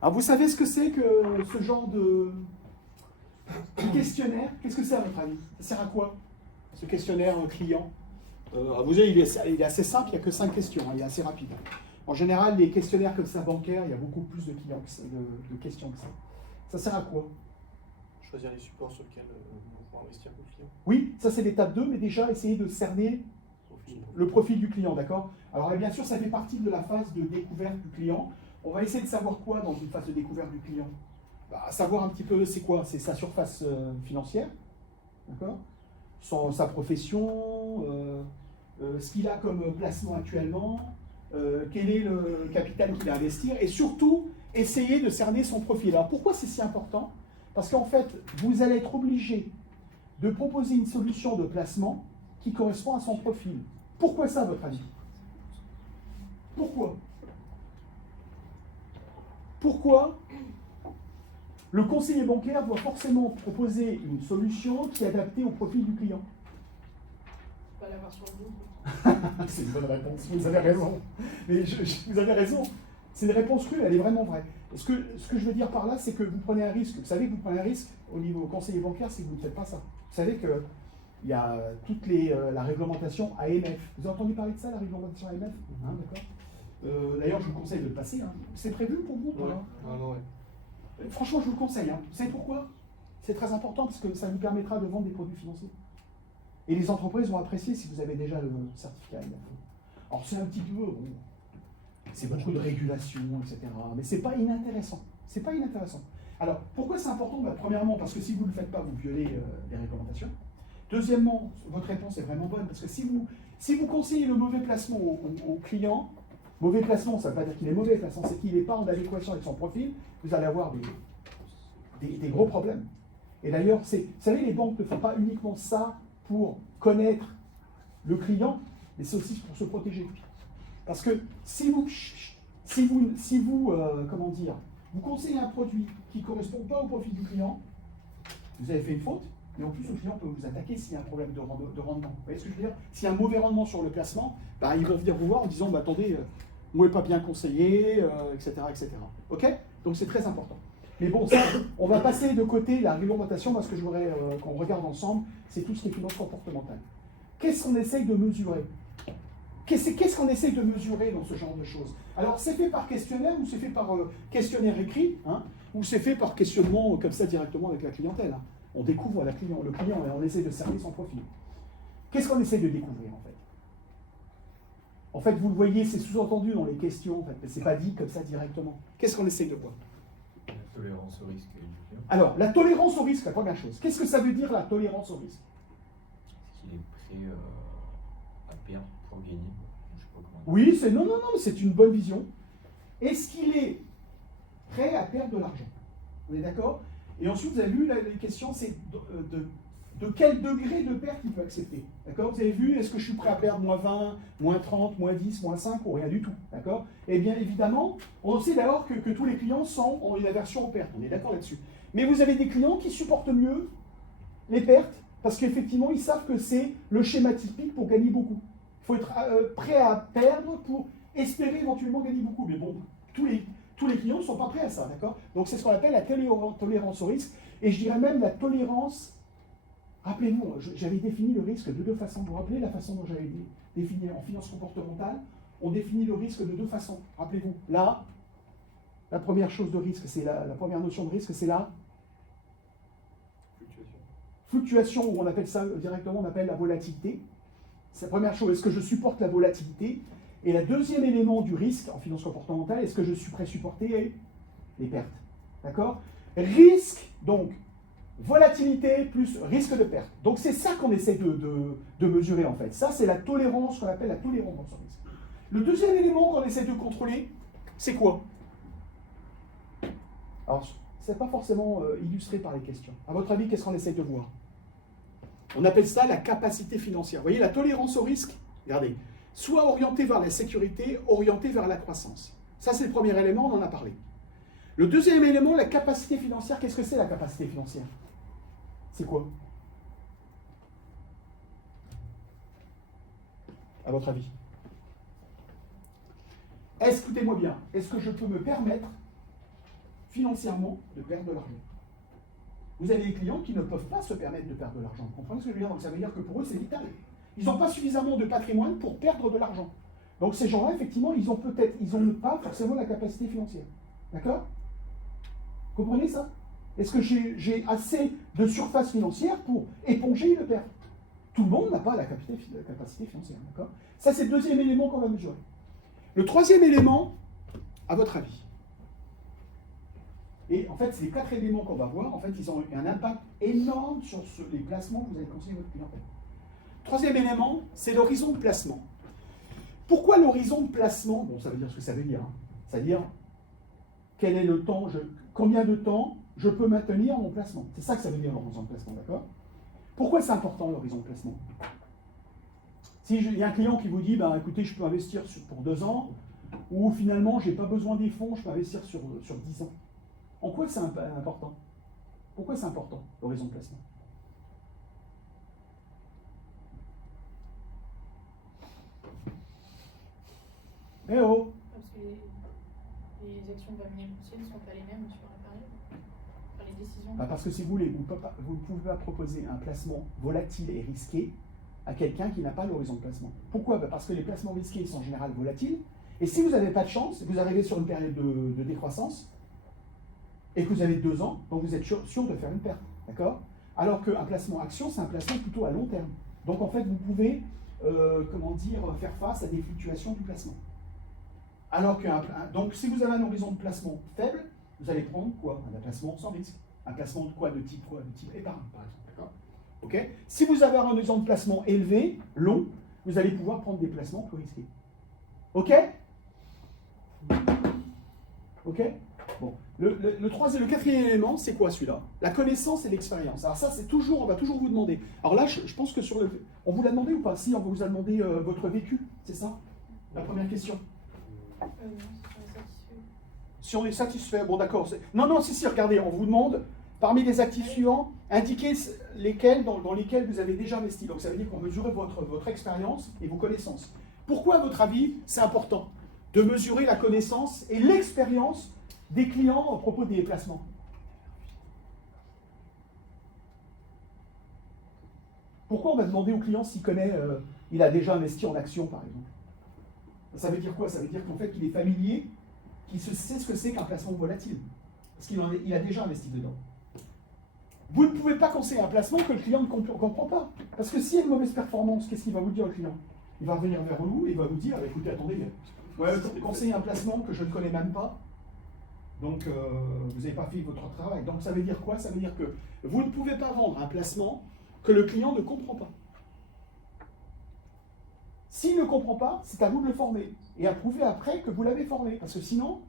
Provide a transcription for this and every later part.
Alors, vous savez ce que c'est que ce genre de questionnaire? Qu'est-ce que c'est à votre avis? Ça sert à quoi, ce questionnaire client? Vous voyez, il est assez simple, il n'y a que 5 questions, hein, il est assez rapide. En général, les questionnaires comme ça bancaires, il y a beaucoup plus de questions que ça. Ça sert à quoi? Choisir les supports sur lesquels on va investir le client. Oui, ça c'est l'étape 2, mais déjà essayer de cerner le profil du client, d'accord? Alors bien sûr, ça fait partie de la phase de découverte du client. On va essayer de savoir quoi dans une phase de découverte du client? Savoir un petit peu c'est quoi? C'est sa surface financière, d'accord? Sa profession, ce qu'il a comme placement actuellement, quel est le capital qu'il a à investir, et surtout essayer de cerner son profil. Alors pourquoi c'est si important? Parce qu'en fait, vous allez être obligé de proposer une solution de placement qui correspond à son profil. Pourquoi ça, à votre avis? Pourquoi le conseiller bancaire doit forcément proposer une solution qui est adaptée au profil du client? Pas l'avoir sur le dos. C'est une bonne réponse, vous avez raison. Mais vous avez raison, c'est une réponse crue, elle est vraiment vraie. Ce que je veux dire par là, c'est que vous prenez un risque. Vous savez que vous prenez un risque au niveau conseiller bancaire si vous ne faites pas ça. Vous savez que il y a toute la réglementation AMF. Vous avez entendu parler de ça, la réglementation AMF? Hein, d'accord. D'ailleurs, je vous conseille de le passer. Hein. C'est prévu pour vous? Ouais. Franchement, je vous le conseille. Hein. Vous savez pourquoi? C'est très important parce que ça vous permettra de vendre des produits financiers. Et les entreprises vont apprécier si vous avez déjà le certificat AMF. Alors, c'est un petit peu... Bon, c'est beaucoup de régulation, etc. Mais c'est pas inintéressant. C'est pas inintéressant. Alors, pourquoi c'est important? Premièrement, parce que si vous ne le faites pas, vous violez les réglementations. Deuxièmement, votre réponse est vraiment bonne, parce que si vous conseillez le mauvais placement au client, mauvais placement, ça ne veut pas dire qu'il est mauvais placement, c'est qu'il n'est pas en adéquation avec son profil, vous allez avoir des gros problèmes. Et d'ailleurs, vous savez, les banques ne font pas uniquement ça pour connaître le client, mais c'est aussi pour se protéger. Parce que si vous conseillez un produit qui ne correspond pas au profil du client, vous avez fait une faute, mais en plus le client peut vous attaquer s'il y a un problème de rendement. Vous voyez ce que je veux dire? S'il y a un mauvais rendement sur le placement, ils vont venir vous voir en disant attendez, vous n'êtes pas bien conseillé, etc., etc. Ok? Donc c'est très important. Mais bon, ça, on va passer de côté la réglementation, parce que je voudrais qu'on regarde ensemble, c'est tout ce qui est finance comportementale. Qu'est-ce qu'on essaye de mesurer? Qu'est-ce qu'on essaye de mesurer dans ce genre de choses? Alors, c'est fait par questionnaire ou c'est fait par questionnaire écrit, hein, ou c'est fait par questionnement comme ça directement avec la clientèle, hein. On découvre le client et on essaie de cerner son profil. Qu'est-ce qu'on essaie de découvrir en fait? En fait, vous le voyez, c'est sous-entendu dans les questions, en fait, mais c'est pas dit comme ça directement. Qu'est-ce qu'on essaie de voir? La tolérance au risque du client. Alors, la tolérance au risque, la première chose. Qu'est-ce que ça veut dire la tolérance au risque? Est-ce qu'il est prêt à perdre pour gagner? Je sais pas comment dire. Oui, non, c'est une bonne vision. Est-ce qu'il est prêt à perdre de l'argent? On est d'accord? Et ensuite, vous avez vu, les questions, c'est de quel degré de perte il peut accepter. D'accord? Vous avez vu, est-ce que je suis prêt à perdre moins 20, moins 30, moins 10, moins 5 ou rien du tout? D'accord? Et bien évidemment, on sait d'abord que tous les clients ont une aversion aux pertes. On est d'accord là-dessus. Mais vous avez des clients qui supportent mieux les pertes parce qu'effectivement, ils savent que c'est le schéma typique pour gagner beaucoup. Il faut être prêt à perdre pour espérer éventuellement gagner beaucoup. Mais bon, tous les clients ne sont pas prêts à ça, d'accord? Donc c'est ce qu'on appelle la tolérance au risque. Et je dirais même la tolérance. Rappelez-vous, j'avais défini le risque de deux façons. Vous vous rappelez la façon dont j'avais défini en finance comportementale? On définit le risque de deux façons. Rappelez-vous, là, la première chose de risque, c'est la première notion de risque, c'est la fluctuation, ou on appelle ça directement, on appelle la volatilité. C'est la première chose, est-ce que je supporte la volatilité? Et le deuxième élément du risque en finance comportementale, est-ce que je suis prêt à supporter les pertes? D'accord? Risque, donc, volatilité plus risque de perte. Donc c'est ça qu'on essaie de mesurer en fait. Ça c'est la tolérance, qu'on appelle la tolérance au risque. Le deuxième élément qu'on essaie de contrôler, c'est quoi? Alors, c'est pas forcément illustré par les questions. À votre avis, qu'est-ce qu'on essaie de voir? On appelle ça la capacité financière. Vous voyez, la tolérance au risque, regardez, soit orientée vers la sécurité, orientée vers la croissance. Ça c'est le premier élément, on en a parlé. Le deuxième élément, la capacité financière, qu'est-ce que c'est la capacité financière? C'est quoi? À votre avis? Écoutez-moi bien, est-ce que je peux me permettre financièrement de perdre de l'argent. Vous avez des clients qui ne peuvent pas se permettre de perdre de l'argent. Vous comprenez ce que je veux dire? Donc ça veut dire que pour eux, c'est vital. Ils n'ont pas suffisamment de patrimoine pour perdre de l'argent. Donc ces gens-là, effectivement, ils n'ont pas forcément la capacité financière. D'accord? Vous comprenez ça? Est-ce que j'ai assez de surface financière pour éponger une perte? Tout le monde n'a pas la capacité financière. D'accord? Ça, c'est le deuxième élément qu'on va mesurer. Le troisième élément, à votre avis. Et en fait, ces 4 éléments qu'on va voir, en fait, ils ont un impact énorme sur les placements que vous allez conseiller à votre clientèle. Troisième élément, c'est l'horizon de placement. Pourquoi l'horizon de placement? Bon, ça veut dire ce que ça veut dire. Hein. C'est-à-dire, quel est le temps, combien de temps je peux maintenir mon placement? C'est ça que ça veut dire l'horizon de placement, d'accord? Pourquoi c'est important l'horizon de placement? Si il y a un client qui vous dit, bah, écoutez, je peux investir pour 2 ans, ou finalement, je n'ai pas besoin des fonds, je peux investir sur 10 ans. En quoi c'est important? Pourquoi c'est important, l'horizon de placement? Eh oh! Parce que les actions de Vaminier Courtier ne sont pas les mêmes sur la période. Enfin, les décisions. Bah parce que si vous voulez, vous ne pouvez pas proposer un placement volatile et risqué à quelqu'un qui n'a pas l'horizon de placement. Pourquoi? Bah parce que les placements risqués sont en général volatiles. Et si vous n'avez pas de chance, vous arrivez sur une période de décroissance, et que vous avez 2 ans, donc vous êtes sûr de faire une perte. D'accord? Alors qu'un placement action, c'est un placement plutôt à long terme. Donc en fait, vous pouvez faire face à des fluctuations du placement. Alors donc si vous avez un horizon de placement faible, vous allez prendre quoi? Un placement sans risque. Un placement de quoi? De type épargne, par exemple. D'accord? Ok? Si vous avez un horizon de placement élevé, long, vous allez pouvoir prendre des placements plus risqués. Ok? Ok? Bon. Le quatrième élément, c'est quoi celui-là? La connaissance et l'expérience. Alors ça, on va toujours vous demander. Alors là, je pense que on vous l'a demandé ou pas? Si, on vous a demandé votre vécu, c'est ça? La première question. Si on est satisfait, bon d'accord. Non, si, regardez, on vous demande, parmi les actifs suivants, indiquez dans lesquels vous avez déjà investi. Donc ça veut dire qu'on mesure votre expérience et vos connaissances. Pourquoi, à votre avis, c'est important de mesurer la connaissance et l'expérience des clients à propos des placements? Pourquoi on va demander au client s'il connaît, il a déjà investi en actions, par exemple? Ça veut dire quoi? Ça veut dire qu'en fait, il est familier, qu'il sait ce que c'est qu'un placement volatile. Parce qu'il a déjà investi dedans. Vous ne pouvez pas conseiller un placement que le client ne comprend pas. Parce que s'il y a une mauvaise performance, qu'est-ce qu'il va vous dire le client? Il va revenir vers vous et il va vous dire, écoutez, attendez, conseiller un placement que je ne connais même pas, donc vous n'avez pas fait votre travail. Donc ça veut dire quoi? Ça veut dire que vous ne pouvez pas vendre un placement que le client ne comprend pas. S'il ne comprend pas, c'est à vous de le former et à prouver après que vous l'avez formé, parce que sinon,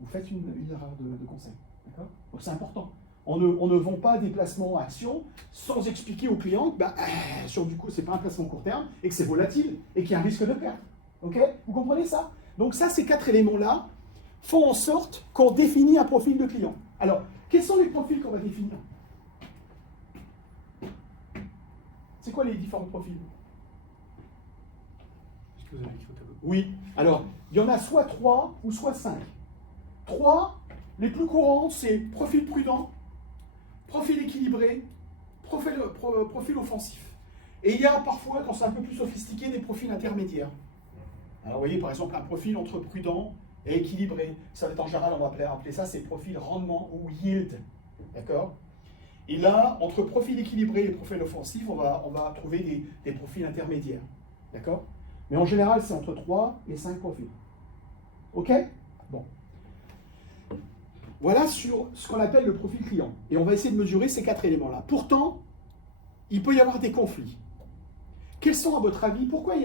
vous faites une erreur de conseil. D'accord? Donc c'est important. On ne vend pas des placements actions sans expliquer au client que du coup, ce n'est pas un placement court terme et que c'est volatile et qu'il y a un risque de perte. Ok? Vous comprenez ça? Donc ça, ces 4 éléments-là font en sorte qu'on définit un profil de client. Alors, quels sont les profils qu'on va définir? C'est quoi les différents profils? Est-ce que vous avez écrit au tableau? Oui. Alors, il y en a soit 3 ou soit 5. 3, les plus courants, c'est profil prudent, profil équilibré, profil offensif. Et il y a parfois, quand c'est un peu plus sophistiqué, des profils intermédiaires. Alors, vous voyez, par exemple, un profil entre prudent et équilibré. Ça va être en général, on va appeler ça, c'est profil rendement ou yield. D'accord? Et là, entre profil équilibré et profil offensif, on va trouver des profils intermédiaires. D'accord? Mais en général, c'est entre 3 et 5 profils. OK? Bon. Voilà sur ce qu'on appelle le profil client. Et on va essayer de mesurer ces 4 éléments-là. Pourtant, il peut y avoir des conflits. Quels sont, à votre avis, pourquoi il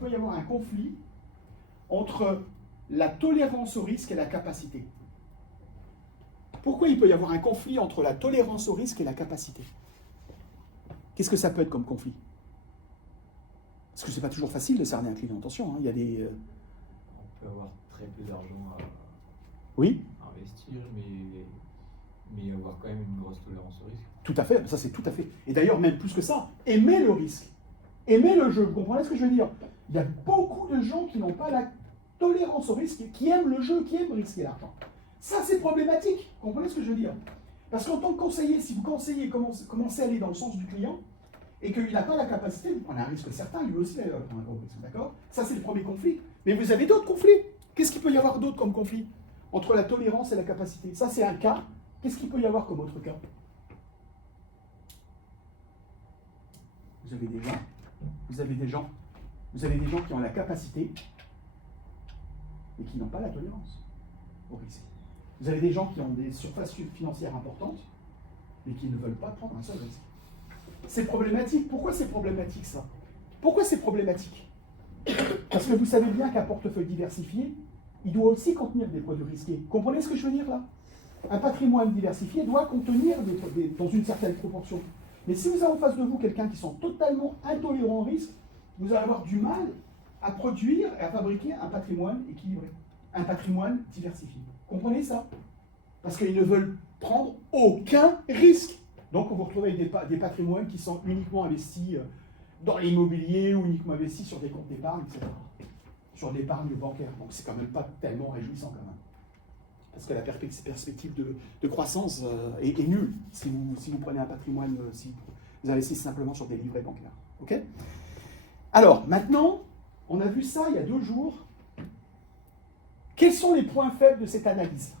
peut y avoir un conflit entre la tolérance au risque et la capacité? Pourquoi il peut y avoir un conflit entre la tolérance au risque et la capacité? Qu'est-ce que ça peut être comme conflit? Parce que c'est pas toujours facile de cerner un client. Attention, hein, il y a des... On peut avoir très peu d'argent Oui, à investir, mais avoir quand même une grosse tolérance au risque. tout à fait, ça c'est tout à fait. Et d'ailleurs, même plus que ça, aimer le risque, aimer le jeu. Vous comprenez ce que je veux dire? Il y a beaucoup de gens qui n'ont pas la tolérance au risque, qui aiment le jeu, qui aiment risquer l'argent. Ça, c'est problématique. Vous comprenez ce que je veux dire? Parce qu'en tant que conseiller, si vous conseillez, commencez à aller dans le sens du client, et qu'il n'a pas la capacité, vous prenez un risque certain, lui aussi va prendre un gros risque, d'accord? Ça, c'est le premier conflit. Mais vous avez d'autres conflits. Qu'est-ce qu'il peut y avoir d'autre comme conflit entre la tolérance et la capacité? Ça, c'est un cas. Qu'est-ce qu'il peut y avoir comme autre cas? Vous avez des gens qui ont la capacité et qui n'ont pas la tolérance au risque. Vous avez des gens qui ont des surfaces financières importantes, mais qui ne veulent pas prendre un seul risque. C'est problématique. Pourquoi c'est problématique, ça? Pourquoi c'est problématique? Parce que vous savez bien qu'un portefeuille diversifié, il doit aussi contenir des produits risqués. Comprenez ce que je veux dire là? Un patrimoine diversifié doit contenir dans une certaine proportion. Mais si vous avez en face de vous quelqu'un qui sont totalement intolérants au risque, vous allez avoir du mal à produire et à fabriquer un patrimoine équilibré, un patrimoine diversifié. Comprenez ça? Parce qu'ils ne veulent prendre aucun risque. Donc on vous retrouve avec des patrimoines qui sont uniquement investis dans l'immobilier ou uniquement investis sur des comptes d'épargne, etc. Sur l'épargne bancaire. Donc c'est quand même pas tellement réjouissant quand même. Parce que la perspective de croissance est nulle si vous prenez un patrimoine, si vous investissez simplement sur des livrets bancaires. Ok? Alors, maintenant, on a vu ça il y a 2 jours. Quels sont les points faibles de cette analyse?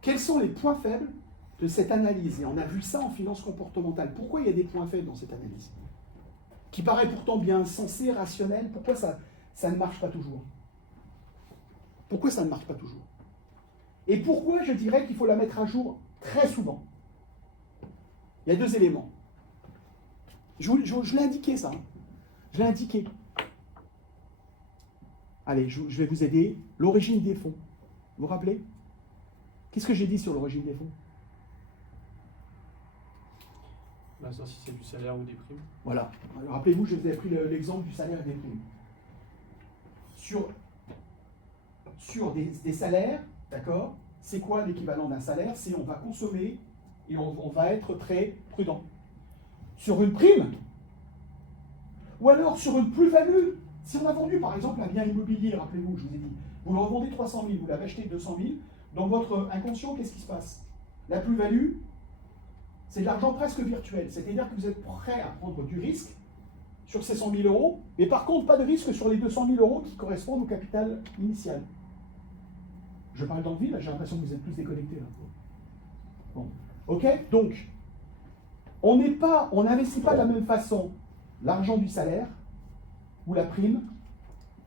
Quels sont les points faibles de cette analyse? Et on a vu ça en finance comportementale. Pourquoi il y a des points faibles dans cette analyse? Qui paraît pourtant bien sensé, rationnel. Pourquoi ça ne marche pas toujours? Pourquoi ça ne marche pas toujours? Et pourquoi je dirais qu'il faut la mettre à jour très souvent? Il y a 2 éléments. Je l'ai indiqué ça. Je l'ai indiqué. Allez, je vais vous aider. L'origine des fonds. Vous vous rappelez? Qu'est-ce que j'ai dit sur l'origine des fonds? Bah ça, si c'est du salaire ou des primes. Voilà. Rappelez-vous, je vous avais pris l'exemple du salaire et des primes. Sur des salaires, d'accord? C'est quoi l'équivalent d'un salaire? C'est on va consommer et on va être très prudent. Sur une prime, ou alors sur une plus-value, si on a vendu par exemple un bien immobilier, rappelez-vous, je vous ai dit, vous le revendez 300 000, vous l'avez acheté 200 000, dans votre inconscient, qu'est-ce qui se passe? La plus-value, c'est de l'argent presque virtuel, c'est-à-dire que vous êtes prêt à prendre du risque sur ces 100 000 euros, mais par contre pas de risque sur les 200 000 euros qui correspondent au capital initial. Je parle dans le vide, j'ai l'impression que vous êtes plus déconnectés là. Bon, ok? Donc, on n'investit pas de la même façon l'argent du salaire, ou la prime,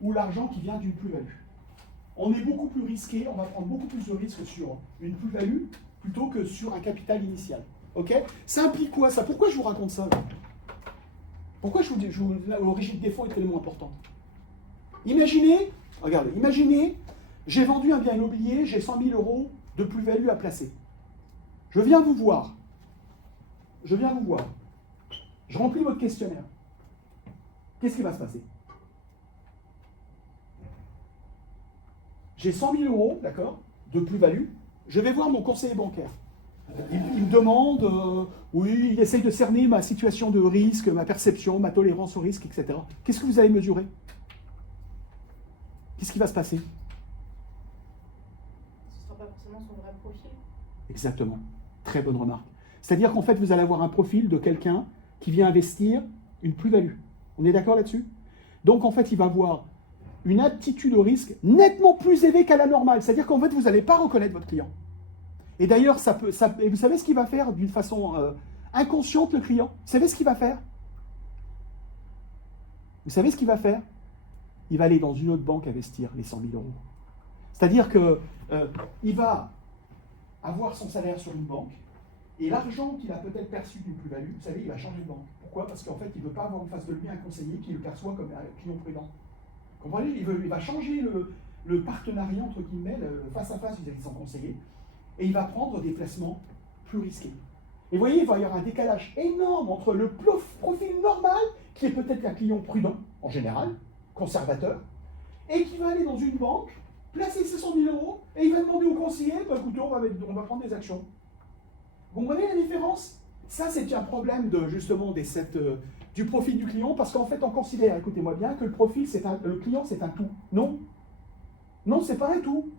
ou l'argent qui vient d'une plus-value. On est beaucoup plus risqué, on va prendre beaucoup plus de risques sur une plus-value plutôt que sur un capital initial. Ok? Ça implique quoi ça? Pourquoi je vous raconte ça? Pourquoi l'origine des fonds est tellement importante? Imaginez, regardez, j'ai vendu un bien immobilier, j'ai 100 000 euros de plus-value à placer. Je viens vous voir. Je remplis votre questionnaire. Qu'est-ce qui va se passer? J'ai 100 000 euros, d'accord, de plus-value. Je vais voir mon conseiller bancaire. Il me demande, oui, il essaye de cerner ma situation de risque, ma perception, ma tolérance au risque, etc. Qu'est-ce que vous allez mesurer? Qu'est-ce qui va se passer? Ce ne sera pas forcément son vrai profil. Exactement. Très bonne remarque. C'est-à-dire qu'en fait, vous allez avoir un profil de quelqu'un qui vient investir une plus-value. On est d'accord là-dessus? Donc, en fait, il va avoir une aptitude au risque nettement plus élevée qu'à la normale. C'est-à-dire qu'en fait, vous n'allez pas reconnaître votre client. Et d'ailleurs, et vous savez ce qu'il va faire d'une façon inconsciente, le client? Vous savez ce qu'il va faire? Il va aller dans une autre banque investir les 100 000 euros. C'est-à-dire qu'il va avoir son salaire sur une banque, et l'argent qu'il a peut-être perçu d'une plus-value, vous savez, il va changer de banque. Pourquoi? Parce qu'en fait, il ne veut pas avoir en face de lui un conseiller qui le perçoit comme un client prudent. Vous comprenez? Il va changer le partenariat, entre guillemets, le face-à-face vis-à-vis de son conseiller, et il va prendre des placements plus risqués. Et vous voyez, il va y avoir un décalage énorme entre le profil normal, qui est peut-être un client prudent, en général, conservateur, et qui va aller dans une banque, placer ses 100 000 euros, et il va demander au conseiller, bah, écoutez, on va prendre des actions. Vous comprenez la différence? Ça, c'est un problème justement du profil du client, parce qu'en fait, on considère, écoutez-moi bien, que le client, c'est un tout. Non. Non, c'est pas un tout.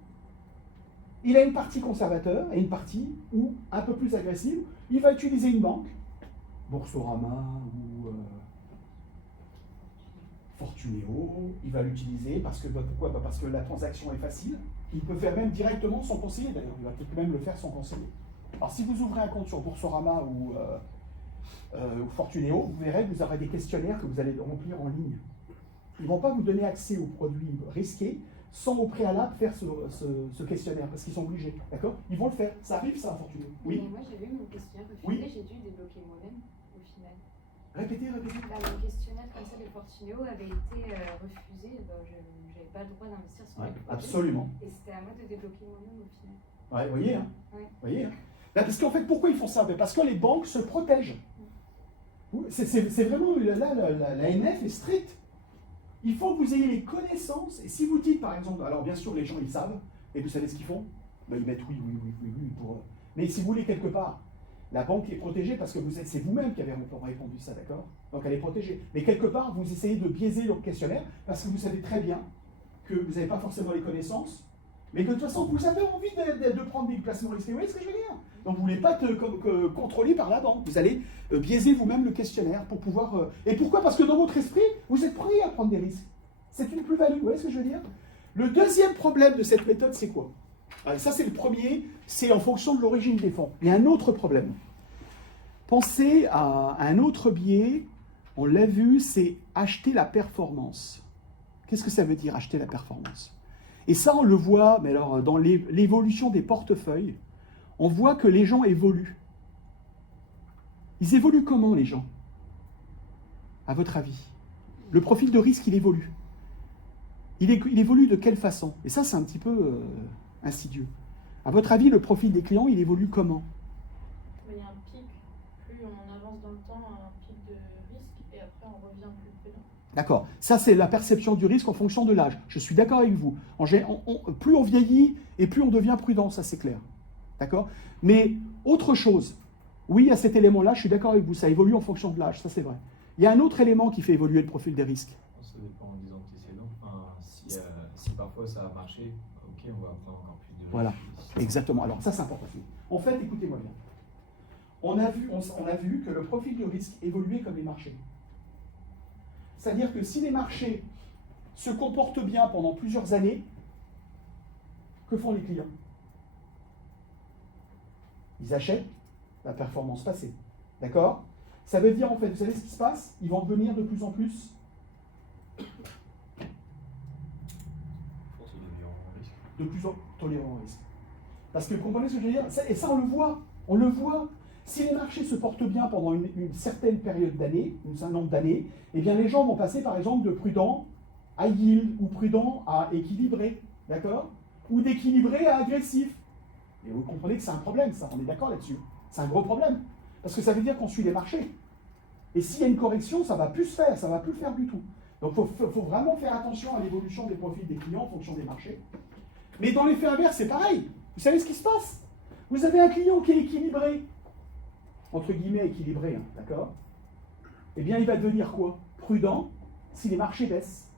Il a une partie conservateur et une partie ou un peu plus agressive. Il va utiliser une banque, Boursorama ou Fortunéo. Il va l'utiliser parce que pourquoi? Parce que la transaction est facile. Il peut faire même directement son conseiller d'ailleurs. Il va peut-être même le faire son conseiller. Alors si vous ouvrez un compte sur Boursorama ou Fortunéo, vous verrez que vous aurez des questionnaires que vous allez remplir en ligne. Ils ne vont pas vous donner accès aux produits risqués sans au préalable faire ce questionnaire, parce qu'ils sont obligés, d'accord? Ils vont le faire. Ça arrive, ça, Fortunéo? Oui. Mais moi, j'ai vu mon questionnaire refusé, Oui. j'ai dû débloquer moi-même, au final. Répétez. Bah, mon questionnaire comme ça de Fortunéo avait été refusé, bah, je n'avais pas le droit d'investir sur Ouais, les produits. absolument. Et c'était à moi de débloquer moi-même, au final. Ouais, vous voyez, hein? Ouais. Voyez, hein? Là, parce qu'en fait, pourquoi ils font ça? Parce que les banques se protègent. C'est vraiment, la NF est stricte. Il faut que vous ayez les connaissances, et si vous dites par exemple, alors bien sûr les gens ils savent, et vous savez ce qu'ils font? Ben, ils mettent oui, pour... Mais si vous voulez quelque part, la banque est protégée parce que c'est vous-même qui avez répondu ça, d'accord? Donc elle est protégée. Mais quelque part, vous essayez de biaiser leur questionnaire parce que vous savez très bien que vous n'avez pas forcément les connaissances, mais que de toute façon vous avez envie de prendre des placements risqués. Vous voyez ce que je veux dire? Donc vous ne voulez pas être contrôlé par la banque. Vous allez biaiser vous-même le questionnaire pour pouvoir... Et pourquoi? Parce que dans votre esprit, vous êtes prêt à prendre des risques. C'est une plus-value, vous voyez ce que je veux dire? Le deuxième problème de cette méthode, c'est quoi? Alors, ça, c'est le premier, c'est en fonction de l'origine des fonds. Il y a un autre problème. Pensez à un autre biais, on l'a vu, c'est acheter la performance. Qu'est-ce que ça veut dire, acheter la performance? Et ça, on le voit, mais alors, dans l'évolution des portefeuilles, on voit que les gens évoluent. Ils évoluent comment, les gens? À votre avis? Le profil de risque, il évolue. Il évolue de quelle façon? Et ça, c'est un petit peu insidieux. À votre avis, le profil des clients, il évolue comment? Il y a un pic, plus on avance dans le temps, un pic de risque, et après on revient plus prudent. D'accord. Ça, c'est la perception du risque en fonction de l'âge. Je suis d'accord avec vous. Plus on vieillit et plus on devient prudent, ça c'est clair. D'accord? Mais autre chose, oui, à cet élément-là, je suis d'accord avec vous, ça évolue en fonction de l'âge, ça c'est vrai. Il y a un autre élément qui fait évoluer le profil des risques. Ça dépend des antécédents. Enfin, si parfois ça a marché, ok, on va prendre encore plus de risques. Voilà, exactement. Alors ça, c'est important. En fait, écoutez-moi bien. On a vu que le profil de risque évoluait comme les marchés. C'est-à-dire que si les marchés se comportent bien pendant plusieurs années, que font les clients? Ils achètent la performance passée. D'accord? Ça veut dire, en fait, vous savez ce qui se passe? Ils vont devenir de plus en plus... de plus en tolérants au risque. Parce que, comprenez ce que je veux dire? Et ça, on le voit. Si les marchés se portent bien pendant une certaine période d'années, un certain nombre d'années, eh bien les gens vont passer par exemple de prudent à yield ou prudent à équilibré, d'accord? Ou d'équilibré à agressif. Et vous comprenez que c'est un problème, ça, on est d'accord là-dessus. C'est un gros problème. Parce que ça veut dire qu'on suit les marchés. Et s'il y a une correction, ça ne va plus se faire, ça ne va plus le faire du tout. Donc il faut vraiment faire attention à l'évolution des profils des clients en fonction des marchés. Mais dans l'effet inverse, c'est pareil. Vous savez ce qui se passe? Vous avez un client qui est équilibré, entre guillemets équilibré, hein, d'accord? Eh bien, il va devenir quoi? Prudent si les marchés baissent.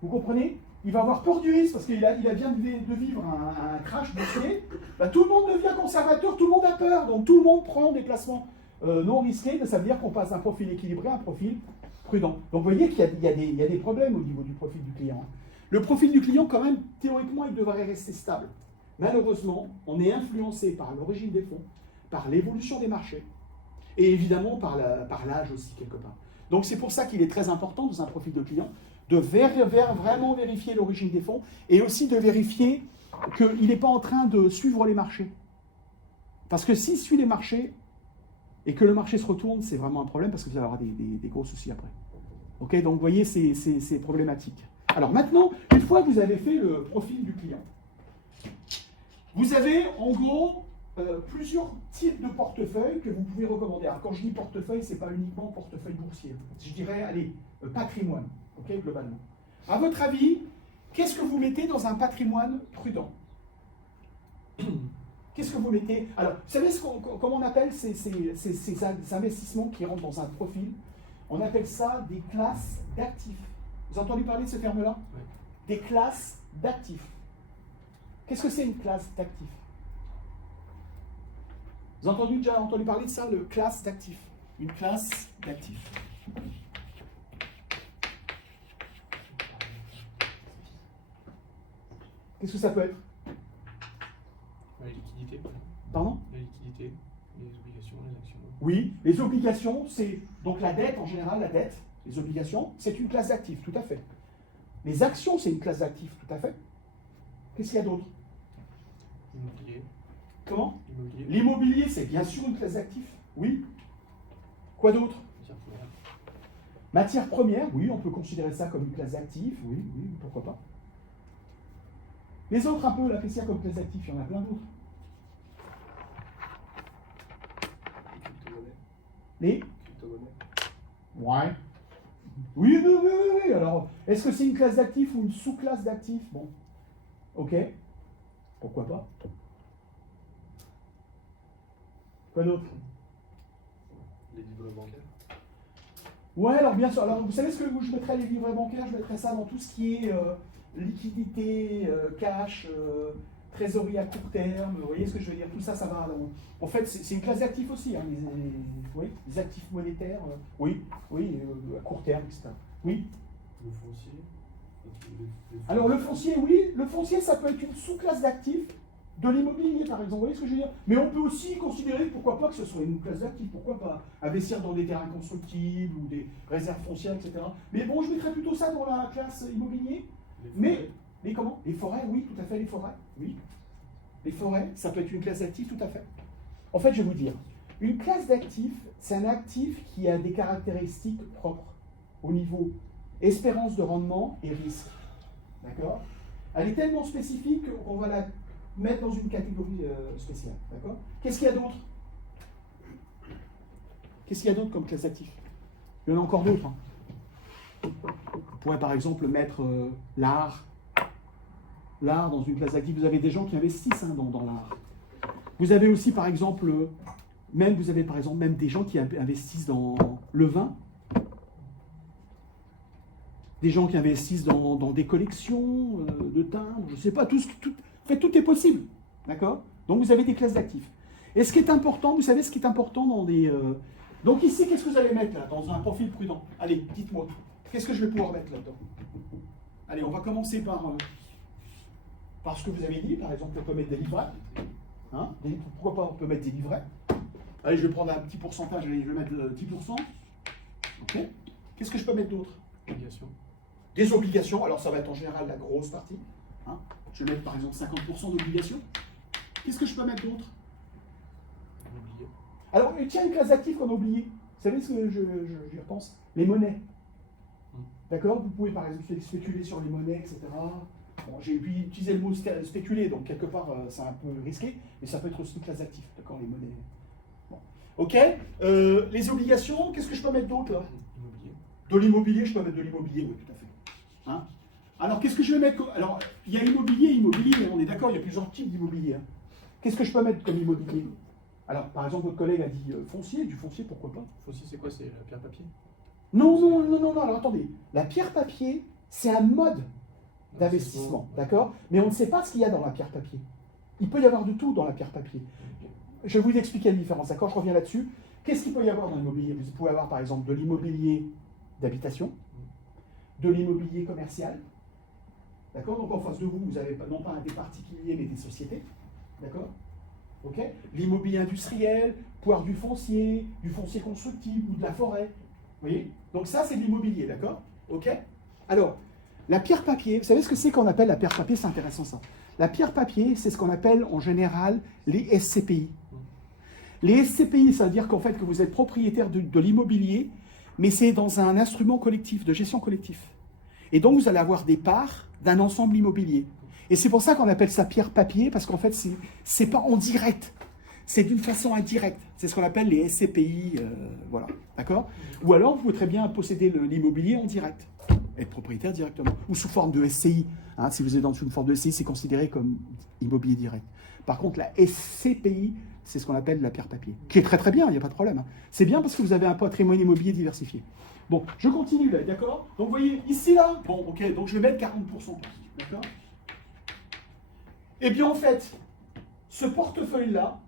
Vous comprenez? Il va avoir peur du risque parce qu'il vient de vivre un crash boursier. Bah, tout le monde devient conservateur, tout le monde a peur. Donc tout le monde prend des placements non risqués. Ça veut dire qu'on passe d'un profil équilibré à un profil prudent. Donc vous voyez qu'il y a des problèmes au niveau du profil du client. Le profil du client, quand même, théoriquement, il devrait rester stable. Malheureusement, on est influencé par l'origine des fonds, par l'évolution des marchés, et évidemment par l'âge aussi, quelque part. Donc c'est pour ça qu'il est très important, dans un profil de client, de vraiment vérifier l'origine des fonds, et aussi de vérifier qu'il n'est pas en train de suivre les marchés. Parce que s'il suit les marchés, et que le marché se retourne, c'est vraiment un problème, parce que vous allez avoir des gros soucis après. Ok, donc vous voyez, c'est problématique. Alors maintenant, une fois que vous avez fait le profil du client, vous avez en gros plusieurs types de portefeuilles que vous pouvez recommander. Alors quand je dis portefeuille, ce n'est pas uniquement portefeuille boursier. Je dirais, allez, patrimoine, ok, globalement. À votre avis, qu'est-ce que vous mettez dans un patrimoine prudent? Qu'est-ce que vous mettez? Alors, vous savez comment on appelle ces investissements qui rentrent dans un profil? On appelle ça des classes d'actifs. Vous avez entendu parler de ce terme-là? Oui. des classes d'actifs. Qu'est-ce que c'est une classe d'actifs? Vous avez déjà entendu parler de ça, le classe d'actifs? Une classe d'actifs. Qu'est-ce que ça peut être? La liquidité. Pardon? La liquidité, les obligations, les actions. Oui, les obligations, c'est donc la dette en général, la dette, les obligations, c'est une classe d'actifs, tout à fait. Les actions, c'est une classe d'actifs, tout à fait. Qu'est-ce qu'il y a d'autre? L'immobilier. Comment? L'immobilier. L'immobilier, c'est bien sûr une classe d'actifs, oui. Quoi d'autre? Matière première. Matière première, oui, on peut considérer ça comme une classe d'actifs, oui, oui, pourquoi pas. Les autres un peu, là, qu'est-ce qu'il y a comme classe d'actifs? Il y en a plein d'autres. Les Les crypto-monnaies. Ouais. Oui, oui, oui, oui, oui. Alors, est-ce que c'est une classe d'actifs ou une sous-classe d'actifs? Bon. Ok. Pourquoi pas? Quoi d'autre? Les livrets bancaires. Ouais, alors bien sûr. Alors, vous savez ce que je mettrais les livrets bancaires? Je mettrais ça dans tout ce qui est liquidité, cash, trésorerie à court terme. Vous voyez ce que je veux dire? Tout ça, ça va. En fait, c'est une classe d'actifs aussi. Hein, oui, les actifs monétaires. Oui, oui, à court terme, etc. Oui. Le foncier. Alors le foncier, oui, le foncier, ça peut être une sous-classe d'actifs de l'immobilier, par exemple. Vous voyez ce que je veux dire? Mais on peut aussi considérer, pourquoi pas, que ce soit une classe d'actifs. Pourquoi pas investir dans des terrains constructibles ou des réserves foncières, etc. Mais bon, je mettrais plutôt ça dans la classe immobilier. Mais comment? Les forêts, oui, tout à fait, les forêts, oui. Les forêts, ça peut être une classe d'actifs, tout à fait. En fait, je vais vous dire, une classe d'actifs, c'est un actif qui a des caractéristiques propres au niveau espérance de rendement et risque. D'accord? Elle est tellement spécifique qu'on va la mettre dans une catégorie spéciale. D'accord? Qu'est-ce qu'il y a d'autre? Qu'est-ce qu'il y a d'autre comme classe d'actifs? Il y en a encore d'autres. Hein. On pourrait par exemple mettre l'art. L'art dans une classe d'actifs. Vous avez des gens qui investissent hein, dans l'art. Vous avez aussi par exemple, même des gens qui investissent dans le vin. Des gens qui investissent dans des collections de timbres, je ne sais pas, tout est possible. D'accord? Donc vous avez des classes d'actifs. Et ce qui est important, vous savez ce qui est important dans des... Donc ici, qu'est-ce que vous allez mettre là, dans un profil prudent? Allez, dites-moi, qu'est-ce que je vais pouvoir mettre là-dedans? Allez, on va commencer par ce que vous avez dit. Par exemple, on peut mettre des livrets. Hein? Pourquoi pas, on peut mettre des livrets. Allez, je vais prendre un petit pourcentage, allez, je vais mettre 10%. Ok. Qu'est-ce que je peux mettre d'autre? Obligations. Des obligations, alors ça va être en général la grosse partie. Hein. Je vais mettre par exemple 50% d'obligations. Qu'est-ce que je peux mettre d'autre? Immobilier. Alors, tiens, une classe d'actifs qu'on a oublié. Vous savez ce que j'y repense? Les monnaies. D'accord? Vous pouvez par exemple spéculer sur les monnaies, etc. Bon, j'ai utilisé le mot spéculer, donc quelque part c'est un peu risqué, mais ça peut être aussi une classe d'actifs. D'accord? Les monnaies. Bon. Ok. Les obligations, qu'est-ce que je peux mettre d'autre là? Immobilier. De l'immobilier, je peux mettre de l'immobilier, oui, tout à fait. Hein? Alors, qu'est-ce que je vais mettre? Alors, il y a immobilier, on est d'accord, il y a plusieurs types d'immobilier. Hein. Qu'est-ce que je peux mettre comme immobilier? Alors, par exemple, votre collègue a dit foncier, du foncier, pourquoi pas? Foncier, c'est quoi? C'est la pierre papier? Non, alors attendez. La pierre papier, c'est un mode d'investissement, d'accord? Mais on ne sait pas ce qu'il y a dans la pierre papier. Il peut y avoir de tout dans la pierre papier. Je vais vous expliquer la différence, d'accord? Je reviens là-dessus. Qu'est-ce qu'il peut y avoir dans l'immobilier? Vous pouvez avoir, par exemple, de l'immobilier d'habitation, de l'immobilier commercial. D'accord? Donc en face de vous, vous avez non pas des particuliers, mais des sociétés. D'accord? Ok? L'immobilier industriel, poire du foncier constructible ou de la forêt. Vous voyez? Donc ça, c'est de l'immobilier, d'accord? Ok? Alors, la pierre papier, vous savez ce que c'est qu'on appelle la pierre papier? C'est intéressant ça. La pierre papier, c'est ce qu'on appelle en général les SCPI. Les SCPI, ça veut dire qu'en fait, que vous êtes propriétaire de l'immobilier, mais c'est dans un instrument collectif, de gestion collective. Et donc, vous allez avoir des parts d'un ensemble immobilier. Et c'est pour ça qu'on appelle ça pierre papier, parce qu'en fait, c'est pas en direct. C'est d'une façon indirecte. C'est ce qu'on appelle les SCPI, voilà. D'accord? Ou alors, vous pouvez très bien posséder l'immobilier en direct. être propriétaire directement. Ou sous forme de SCI. Hein, si vous êtes dans une forme de SCI, c'est considéré comme immobilier direct. Par contre, la SCPI, c'est ce qu'on appelle la pierre papier, qui est très très bien, il n'y a pas de problème. Hein. C'est bien parce que vous avez un patrimoine immobilier diversifié. Bon, je continue là, d'accord? Donc vous voyez, ici là, bon, ok, donc je vais mettre 40%, d'accord? Eh bien en fait, ce portefeuille-là,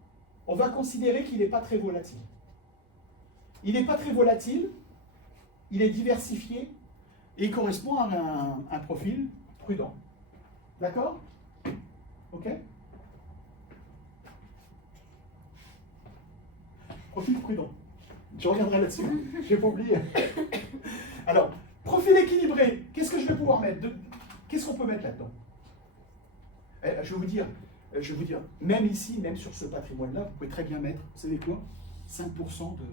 on va considérer qu'il n'est pas très volatile. Il n'est pas très volatile, il est diversifié et il correspond à un profil prudent. D'accord? Ok? Profil prudent. Je reviendrai là-dessus, je n'ai pas oublié. Alors, profil équilibré, qu'est-ce que je vais pouvoir mettre? Qu'est-ce qu'on peut mettre là-dedans? Je vais vous dire, même ici, même sur ce patrimoine-là, vous pouvez très bien mettre, vous savez quoi? 5% de...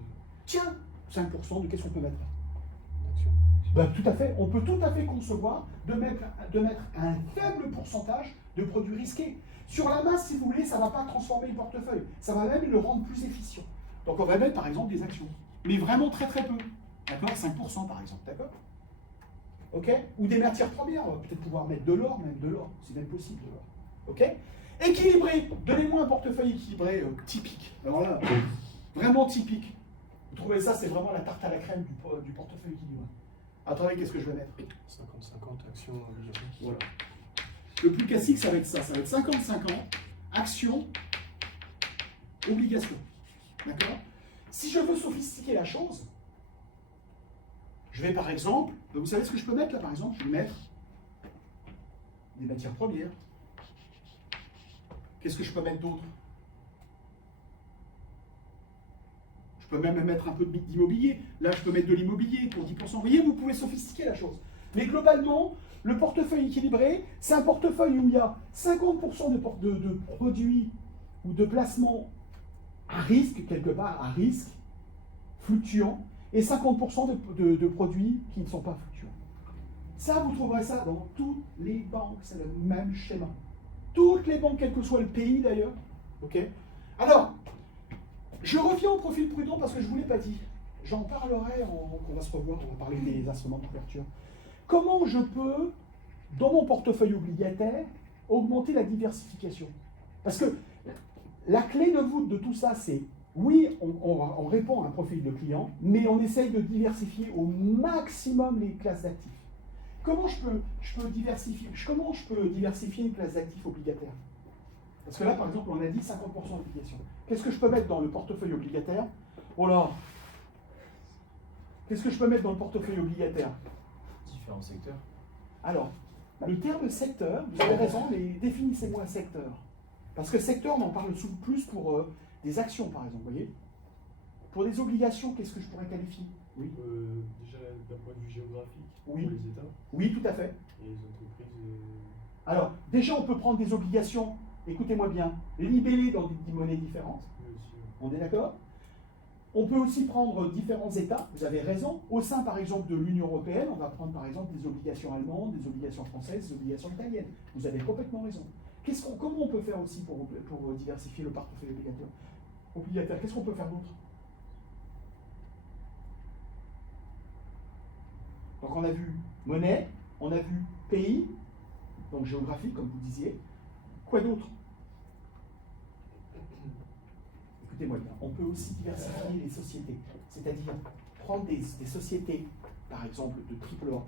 Tiens, 5% de qu'est-ce qu'on peut mettre là? Ben, tout à fait, on peut tout à fait concevoir de mettre un faible pourcentage de produits risqués. Sur la masse, si vous voulez, ça ne va pas transformer le portefeuille, ça va même le rendre plus efficient. Donc on va mettre par exemple des actions, mais vraiment très très peu. D'accord? 5% par exemple, d'accord? Ok? Ou des matières premières, on va peut-être pouvoir mettre de l'or, même de l'or, c'est même possible de l'or. Ok? Équilibré, donnez-moi un portefeuille équilibré typique. Alors là, vraiment typique. Vous trouvez ça, c'est vraiment la tarte à la crème du portefeuille équilibré. Attendez, qu'est-ce que je vais mettre? 50-50 actions, obligations. Voilà. Le plus classique, ça va être ça. Ça va être 50-50, actions, obligations. D'accord? Si je veux sophistiquer la chose, je vais par exemple, vous savez ce que je peux mettre là par exemple? Je vais mettre des matières premières. Qu'est-ce que je peux mettre d'autre? Je peux même mettre un peu d'immobilier. Là, je peux mettre de l'immobilier pour 10%. Vous voyez, vous pouvez sophistiquer la chose. Mais globalement, le portefeuille équilibré, c'est un portefeuille où il y a 50% de produits ou de placements à risque, quelque part, à risque, fluctuants, et 50% de produits qui ne sont pas fluctuants. Ça, vous trouverez ça dans toutes les banques, c'est le même schéma. Toutes les banques, quel que soit le pays d'ailleurs. Ok? Alors, je reviens au profil prudent parce que je ne vous l'ai pas dit. J'en parlerai, on va se revoir, on va parler des instruments de couverture. Comment je peux, dans mon portefeuille obligataire, augmenter la diversification? Parce que la clé de voûte de tout ça, c'est, oui, on répond à un profil de client, mais on essaye de diversifier au maximum les classes d'actifs. Comment je peux diversifier une classe d'actifs obligataire? Parce que là, par exemple, on a dit 50% d'obligations. Qu'est-ce que je peux mettre dans le portefeuille obligataire? Oh là! Qu'est-ce que je peux mettre dans le portefeuille obligataire? Différents secteurs. Alors, le terme secteur, vous avez raison, mais définissez-moi un secteur. Parce que secteur, on en parle plus pour des actions, par exemple, vous voyez? Pour des obligations, qu'est-ce que je pourrais qualifier? Oui. Déjà, d'un point de vue géographique, Oui. pour les États Oui, tout à fait. et les entreprises. Alors, déjà, on peut prendre des obligations, écoutez-moi bien, libellées dans des monnaies différentes. Aussi. On est d'accord? On peut aussi prendre différents États, vous avez raison. Au sein, par exemple, de l'Union européenne, on va prendre, par exemple, des obligations allemandes, des obligations françaises, des obligations italiennes. Vous avez complètement raison. Comment on peut faire aussi pour diversifier le portefeuille obligataire? Qu'est-ce qu'on peut faire d'autre? Donc on a vu monnaie, on a vu pays, donc géographique, comme vous disiez. Quoi d'autre? Écoutez-moi bien, on peut aussi diversifier les sociétés, c'est-à-dire prendre des sociétés, par exemple, de triple A.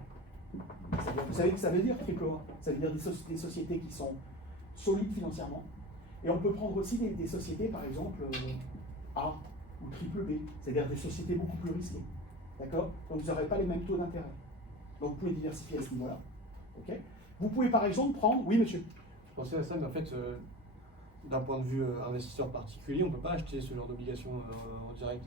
Vous savez ce que ça veut dire, triple A? Ça veut dire des sociétés qui sont solides financièrement. Et on peut prendre aussi des sociétés, par exemple, A ou triple B, c'est-à-dire des sociétés beaucoup plus risquées. D'accord? Donc vous n'aurez pas les mêmes taux d'intérêt. Donc vous pouvez diversifier à ce niveau-là. Okay? Vous pouvez par exemple prendre... Oui, monsieur? Je pensais à ça, mais en fait, d'un point de vue investisseur particulier, on ne peut pas acheter ce genre d'obligations en direct,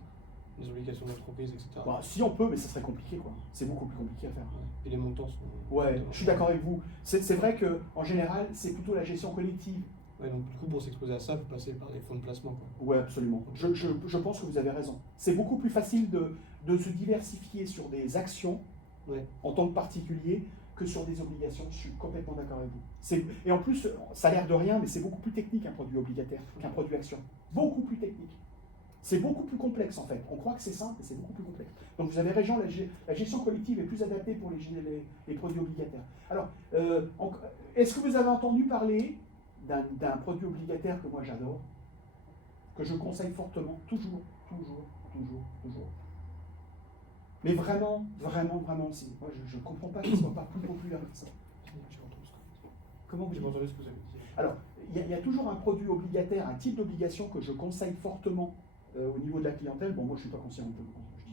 des obligations d'entreprise, etc. Bah, si on peut, mais ça serait compliqué, quoi. C'est beaucoup plus compliqué à faire. Ouais. Et les montants sont... Ouais, je suis d'accord avec vous. C'est vrai qu'en général, c'est plutôt la gestion collective. Ouais, donc du coup, pour s'exposer à ça, il faut passer par des fonds de placement, quoi. Oui, absolument. Je pense que vous avez raison. C'est beaucoup plus facile de se diversifier sur des actions Ouais. en tant que particulier que sur des obligations. Je suis complètement d'accord avec vous. Et en plus, ça a l'air de rien, mais c'est beaucoup plus technique un produit obligataire qu'un produit action. Beaucoup plus technique. C'est beaucoup plus complexe en fait. On croit que c'est simple, mais c'est beaucoup plus complexe. Donc vous avez raison, la gestion collective est plus adaptée pour les produits obligataires. Alors, est-ce que vous avez entendu parler d'un produit obligataire que moi j'adore, que je conseille fortement, toujours. Mais vraiment, aussi. Moi je ne comprends pas qu'il ne soit pas plus populaire que ça. Comment vous J'ai pas entendu ce que vous avez dit. Alors, il y a toujours un produit obligataire, un type d'obligation que je conseille fortement au niveau de la clientèle. Bon, moi, je ne suis pas conseiller,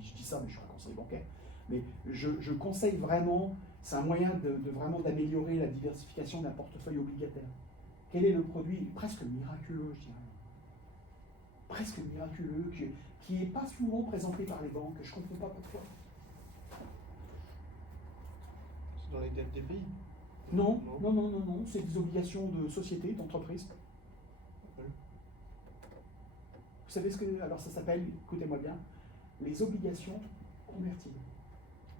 je dis ça, mais je suis un conseiller bancaire. Mais je conseille vraiment, c'est un moyen de vraiment d'améliorer la diversification d'un portefeuille obligataire. Quel est le produit? Presque miraculeux, je dirais. Presque miraculeux, qui n'est pas souvent présenté par les banques, je ne comprends pas pourquoi. C'est dans les dettes des pays. Non, c'est des obligations de société, d'entreprise. Vous savez ce que... Alors ça s'appelle, écoutez-moi bien, les obligations convertibles.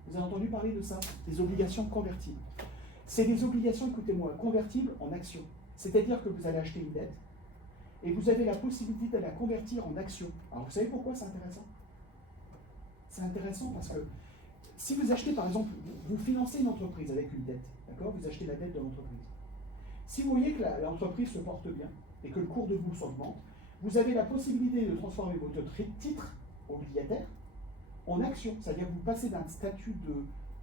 Vous avez entendu parler de ça? Des obligations convertibles. C'est des obligations, écoutez-moi, convertibles en actions. C'est-à-dire que vous allez acheter une dette et vous avez la possibilité de la convertir en actions. Alors vous savez pourquoi c'est intéressant? C'est intéressant parce que si vous achetez, par exemple, vous financez une entreprise avec une dette, d'accord? Vous achetez la dette de l'entreprise. Si vous voyez que l'entreprise se porte bien et que le cours de bourse augmente, vous avez la possibilité de transformer votre titre obligataire en action. C'est-à-dire que vous passez d'un statut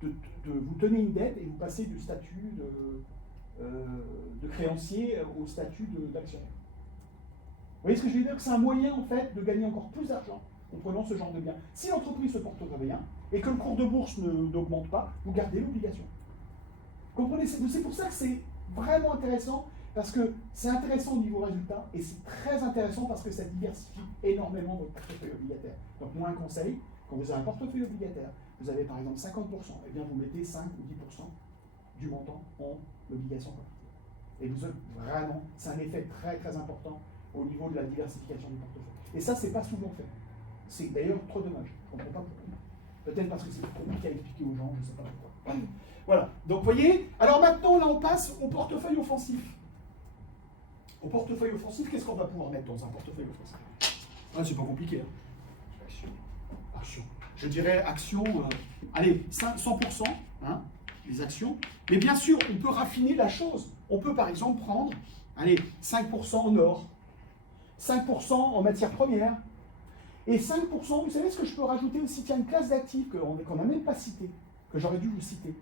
vous tenez une dette et vous passez du statut de créancier au statut d'actionnaire. Vous voyez ce que je veux dire? C'est un moyen, en fait, de gagner encore plus d'argent en prenant ce genre de bien. Si l'entreprise se porte bien et que le cours de bourse n'augmente pas, vous gardez l'obligation. Comprenez? C'est pour ça que c'est vraiment intéressant, parce que c'est intéressant au niveau résultat, et c'est très intéressant parce que ça diversifie énormément votre portefeuille obligataire. Donc moi, un conseil, quand vous avez un portefeuille obligataire, vous avez par exemple 50%, et bien vous mettez 5 ou 10% du montant en obligation convertible. Et vous vraiment, c'est un effet très très important au niveau de la diversification du portefeuille. Et ça, c'est pas souvent fait. C'est d'ailleurs trop dommage. Je ne comprends pas pourquoi. Peut-être parce que c'est trop compliqué à expliquer aux gens, je ne sais pas pourquoi. Voilà. Donc, vous voyez, alors maintenant, là, on passe au portefeuille offensif. Au portefeuille offensif, qu'est-ce qu'on va pouvoir mettre dans un portefeuille offensif? Ah, c'est pas compliqué. Hein. Action. Je dirais action, allez, 100%, hein, les actions. Mais bien sûr, on peut raffiner la chose. On peut, par exemple, prendre, allez, 5% en or, 5% en matières premières, et 5%, vous savez ce que je peux rajouter aussi? Tiens, une classe d'actifs qu'on n'a même pas citée, que j'aurais dû vous citer.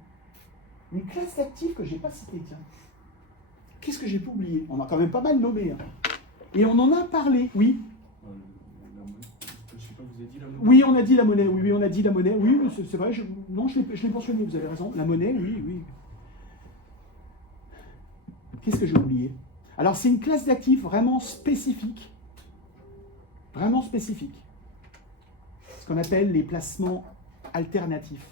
Une classe d'actifs que je n'ai pas citée, tiens. Qu'est-ce que j'ai pu oublier? On a quand même pas mal nommé. Hein. Et on en a parlé, oui. Je sais pas, vous avez dit la monnaie? Oui, on a dit la monnaie, oui, on a dit la monnaie. Oui, c'est vrai, je l'ai mentionné, vous avez raison. La monnaie, oui. Qu'est-ce que j'ai oublié? Alors, c'est une classe d'actifs vraiment spécifique. Vraiment spécifique. Ce qu'on appelle les placements alternatifs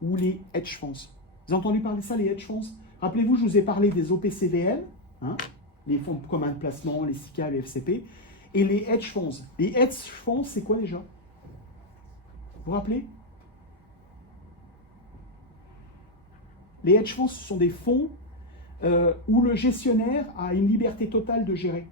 ou les hedge funds. Vous avez entendu parler de ça, les hedge funds? Rappelez-vous, je vous ai parlé des OPCVM, hein, les fonds communs de placement, les SICA, les FCP, et les hedge funds. Les hedge funds, c'est quoi déjà? Vous vous rappelez? Les hedge funds, ce sont des fonds où le gestionnaire a une liberté totale de gérer.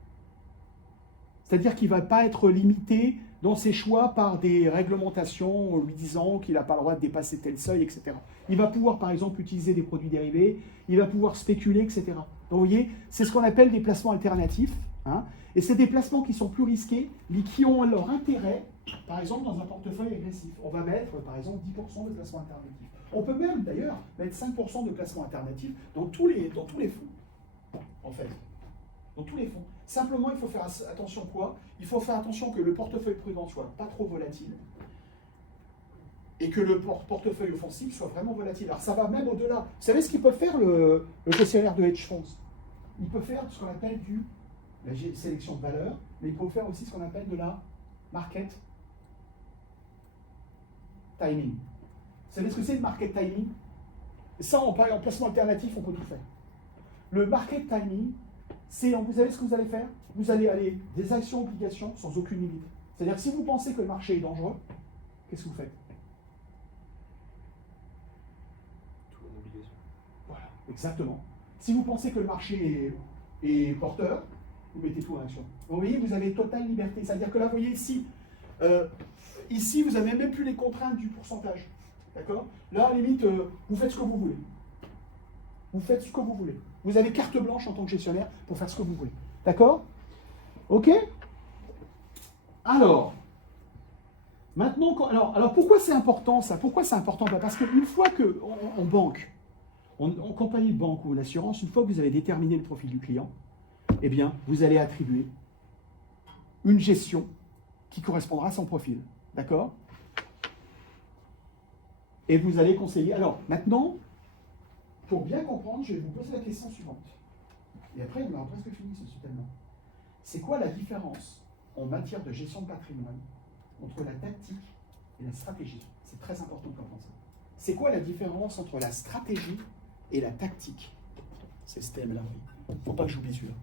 C'est-à-dire qu'il ne va pas être limité dans ses choix par des réglementations lui disant qu'il n'a pas le droit de dépasser tel seuil, etc. Il va pouvoir, par exemple, utiliser des produits dérivés, il va pouvoir spéculer, etc. Donc, vous voyez, c'est ce qu'on appelle des placements alternatifs. Hein, et c'est des placements qui sont plus risqués, mais qui ont leur intérêt, par exemple, dans un portefeuille agressif. On va mettre, par exemple, 10% de placements alternatifs. On peut même, d'ailleurs, mettre 5% de placements alternatifs dans tous les fonds, en fait. Dans tous les fonds. Simplement, il faut faire attention quoi? Il faut faire attention que le portefeuille prudent soit pas trop volatile et que le portefeuille offensif soit vraiment volatile. Alors ça va même au-delà. Vous savez ce qu'il peut faire le gestionnaire de hedge funds? Il peut faire ce qu'on appelle la sélection de valeur, mais il peut faire aussi ce qu'on appelle de la market timing. Vous savez ce que c'est le market timing? Ça, en placement alternatif, on peut tout faire. Le market timing, vous savez ce que vous allez faire? Vous allez aller des actions, obligations sans aucune limite. C'est-à-dire que si vous pensez que le marché est dangereux, qu'est-ce que vous faites? Tout en obligation. Voilà, exactement. Si vous pensez que le marché est porteur, vous mettez tout en action. Donc, vous voyez, vous avez totale liberté. C'est-à-dire que là, vous voyez ici, Ici, vous n'avez même plus les contraintes du pourcentage. D'accord? Là, à la limite, vous faites ce que vous voulez. Vous faites ce que vous voulez. Vous avez carte blanche en tant que gestionnaire pour faire ce que vous voulez. D'accord? Ok? Alors, maintenant, alors pourquoi c'est important ça? Pourquoi c'est important? Parce qu'une fois qu'en banque, en compagnie de banque ou d'assurance, une fois que vous avez déterminé le profil du client, eh bien, vous allez attribuer une gestion qui correspondra à son profil. D'accord? Et vous allez conseiller. Alors, maintenant, pour bien comprendre, je vais vous poser la question suivante. Et après, on aura presque fini ce soutènement. C'est quoi la différence en matière de gestion de patrimoine entre la tactique et la stratégie? C'est très important de comprendre ça. C'est quoi la différence entre la stratégie et la tactique? C'est ce thème-là. Il ne faut pas que j'oublie celui-là.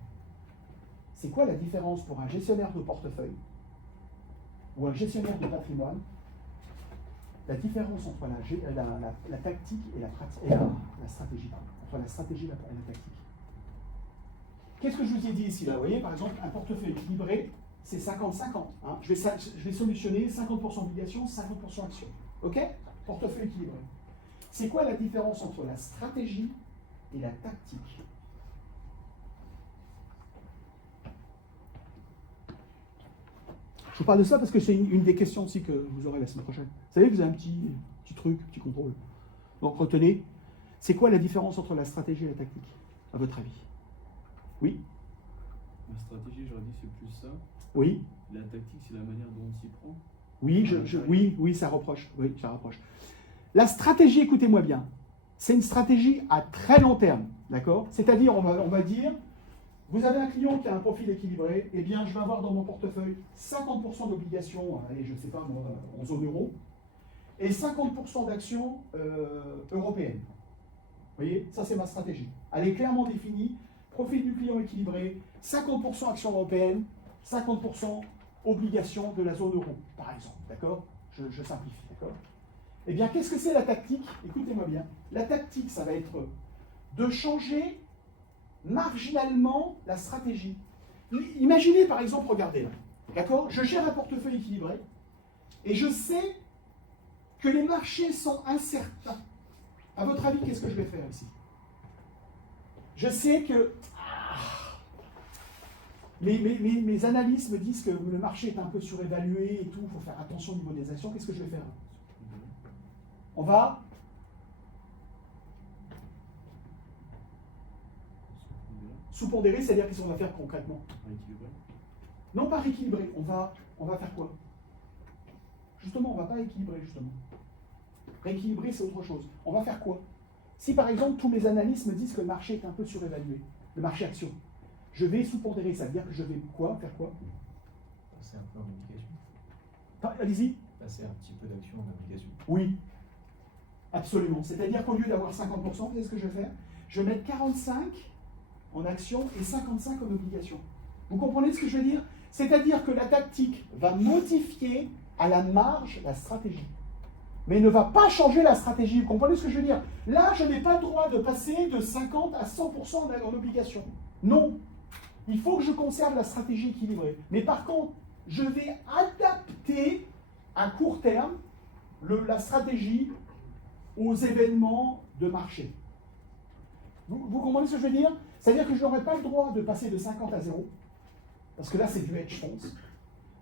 C'est quoi la différence pour un gestionnaire de portefeuille ou un gestionnaire de patrimoine? La différence entre la tactique et la stratégie, entre la stratégie et la tactique. Qu'est-ce que je vous ai dit ici là? Vous voyez, par exemple, un portefeuille équilibré, c'est 50-50. Hein. Je vais solutionner 50% obligations, 50% actions. OK? Portefeuille équilibré. C'est quoi la différence entre la stratégie et la tactique? Je vous parle de ça parce que c'est une des questions aussi que vous aurez la semaine prochaine. Vous savez, vous avez un petit truc, petit contrôle. Donc retenez, c'est quoi la différence entre la stratégie et la tactique, à votre avis? Oui? La stratégie, j'aurais dit, c'est plus ça. Oui? La tactique, c'est la manière dont on s'y prend. Oui, oui, ça rapproche. Oui, ça rapproche. La stratégie, écoutez-moi bien, c'est une stratégie à très long terme, d'accord? C'est-à-dire, on va dire, vous avez un client qui a un profil équilibré, eh bien, je vais avoir dans mon portefeuille 50% d'obligations, allez, je ne sais pas, moi, en zone euro, et 50% d'actions européennes. Vous voyez, ça c'est ma stratégie. Elle est clairement définie, profil du client équilibré, 50% actions européennes, 50% obligations de la zone euro, par exemple, d'accord? Je simplifie, d'accord? Eh bien, qu'est-ce que c'est la tactique? Écoutez-moi bien. La tactique, ça va être de changer marginalement la stratégie. Imaginez par exemple, regardez là, d'accord? Je gère un portefeuille équilibré et je sais que les marchés sont incertains. À votre avis, qu'est-ce que je vais faire ici? Je sais que mes analystes me disent que le marché est un peu surévalué et tout, il faut faire attention au niveau des actions. Qu'est-ce que je vais faire? On va sous-pondérer, c'est-à-dire qu'est-ce qu'on va faire concrètement? Rééquilibrer. Non, pas rééquilibrer. On va faire quoi? Justement, on ne va pas équilibrer, justement. Rééquilibrer, c'est autre chose. On va faire quoi? Si, par exemple, tous mes analystes me disent que le marché est un peu surévalué, le marché action, je vais sous-pondérer, ça veut dire que je vais quoi? Faire quoi? Passer un peu en obligation. Allez-y. Passer un petit peu d'action en obligation. Oui, absolument. C'est-à-dire qu'au lieu d'avoir 50%, vous savez ce que je vais faire? Je vais mettre 45 en action et 55 en obligation. Vous comprenez ce que je veux dire? C'est-à-dire que la tactique va modifier à la marge la stratégie, mais ne va pas changer la stratégie. Vous comprenez ce que je veux dire? Là, je n'ai pas le droit de passer de 50 à 100% en obligation. Non. Il faut que je conserve la stratégie équilibrée. Mais par contre, je vais adapter à court terme la stratégie aux événements de marché. Vous comprenez ce que je veux dire? C'est-à-dire que je n'aurai pas le droit de passer de 50 à 0, parce que là, c'est du hedge funds.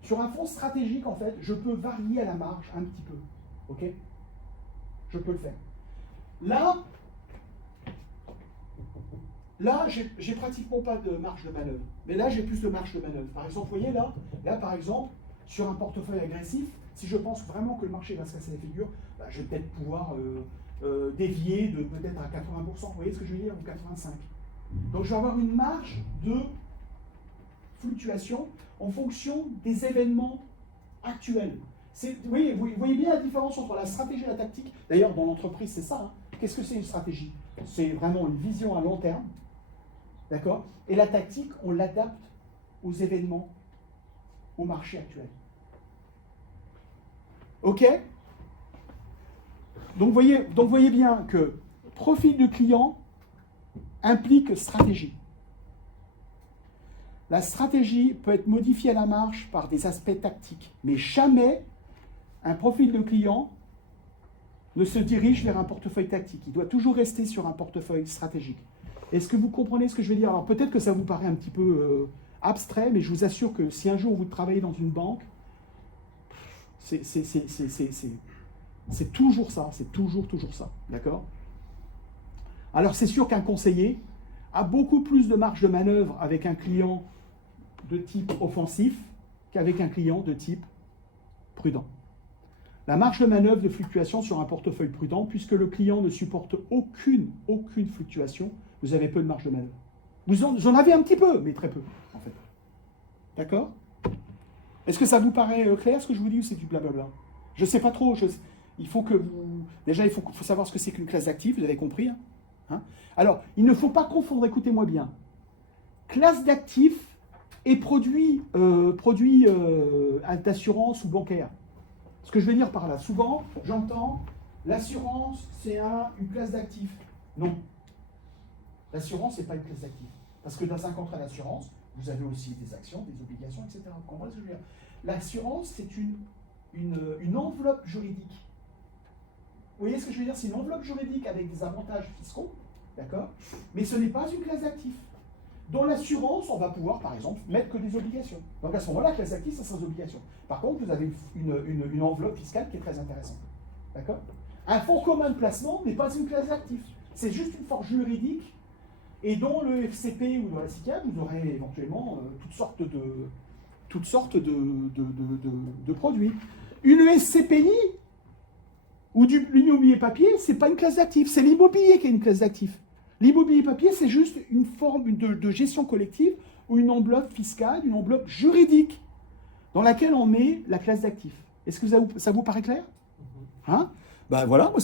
Sur un fonds stratégique, en fait, je peux varier à la marge un petit peu. OK? Je peux le faire. Là, j'ai pratiquement pas de marge de manœuvre. Mais là, j'ai plus de marge de manœuvre. Par exemple, vous voyez là, par exemple, sur un portefeuille agressif, si je pense vraiment que le marché va se casser la figure, bah, je vais peut-être pouvoir dévier de peut-être à 80%. Vous voyez ce que je veux dire? Ou 85%. Donc, je vais avoir une marge de fluctuation en fonction des événements actuels. Vous voyez bien la différence entre la stratégie et la tactique. D'ailleurs, dans l'entreprise, c'est ça. Hein. Qu'est-ce que c'est une stratégie? C'est vraiment une vision à long terme. D'accord? Et la tactique, on l'adapte aux événements, au marché actuel. OK? Donc, voyez bien que profil du client implique stratégie. la stratégie peut être modifiée à la marge par des aspects tactiques, mais jamais un profil de client ne se dirige vers un portefeuille tactique. Il doit toujours rester sur un portefeuille stratégique. Est-ce que vous comprenez ce que je veux dire? Alors peut-être que ça vous paraît un petit peu abstrait, mais je vous assure que si un jour vous travaillez dans une banque, c'est toujours ça, c'est toujours ça, d'accord? Alors c'est sûr qu'un conseiller a beaucoup plus de marge de manœuvre avec un client de type offensif qu'avec un client de type prudent. La marge de manœuvre de fluctuation sur un portefeuille prudent, puisque le client ne supporte aucune fluctuation, vous avez peu de marge de manœuvre. Vous en avez un petit peu, mais très peu, en fait. D'accord? Est-ce que ça vous paraît clair ce que je vous dis ou c'est du blablabla? Je ne sais pas trop. Il faut que vous... Déjà, il faut savoir ce que c'est qu'une classe d'actifs, vous avez compris, hein? Alors, il ne faut pas confondre, écoutez-moi bien, classe d'actifs et produits d'assurance ou bancaire. Ce que je veux dire par là, souvent, j'entends l'assurance, c'est une classe d'actifs. Non. L'assurance, ce n'est pas une classe d'actifs. Parce que dans un contrat d'assurance, vous avez aussi des actions, des obligations, etc. Vous comprenez ce que je veux dire? L'assurance, c'est une enveloppe juridique. Vous voyez ce que je veux dire? C'est une enveloppe juridique avec des avantages fiscaux, d'accord? Mais ce n'est pas une classe d'actifs. Dans l'assurance, on va pouvoir, par exemple, mettre que des obligations. Donc à ce moment-là, classe d'actifs, ça sera des obligations. Par contre, vous avez une enveloppe fiscale qui est très intéressante. D'accord? Un fonds commun de placement n'est pas une classe d'actifs. C'est juste une forme juridique et dans le FCP ou dans la SICAV, vous aurez éventuellement toutes sortes de produits. Une SCPI ou l'immobilier papier, ce n'est pas une classe d'actifs, c'est l'immobilier qui est une classe d'actifs. L'immobilier papier, c'est juste une forme de gestion collective ou une enveloppe fiscale, une enveloppe juridique dans laquelle on met la classe d'actifs. Est-ce que ça vous paraît clair? Hein? Ben voilà, moi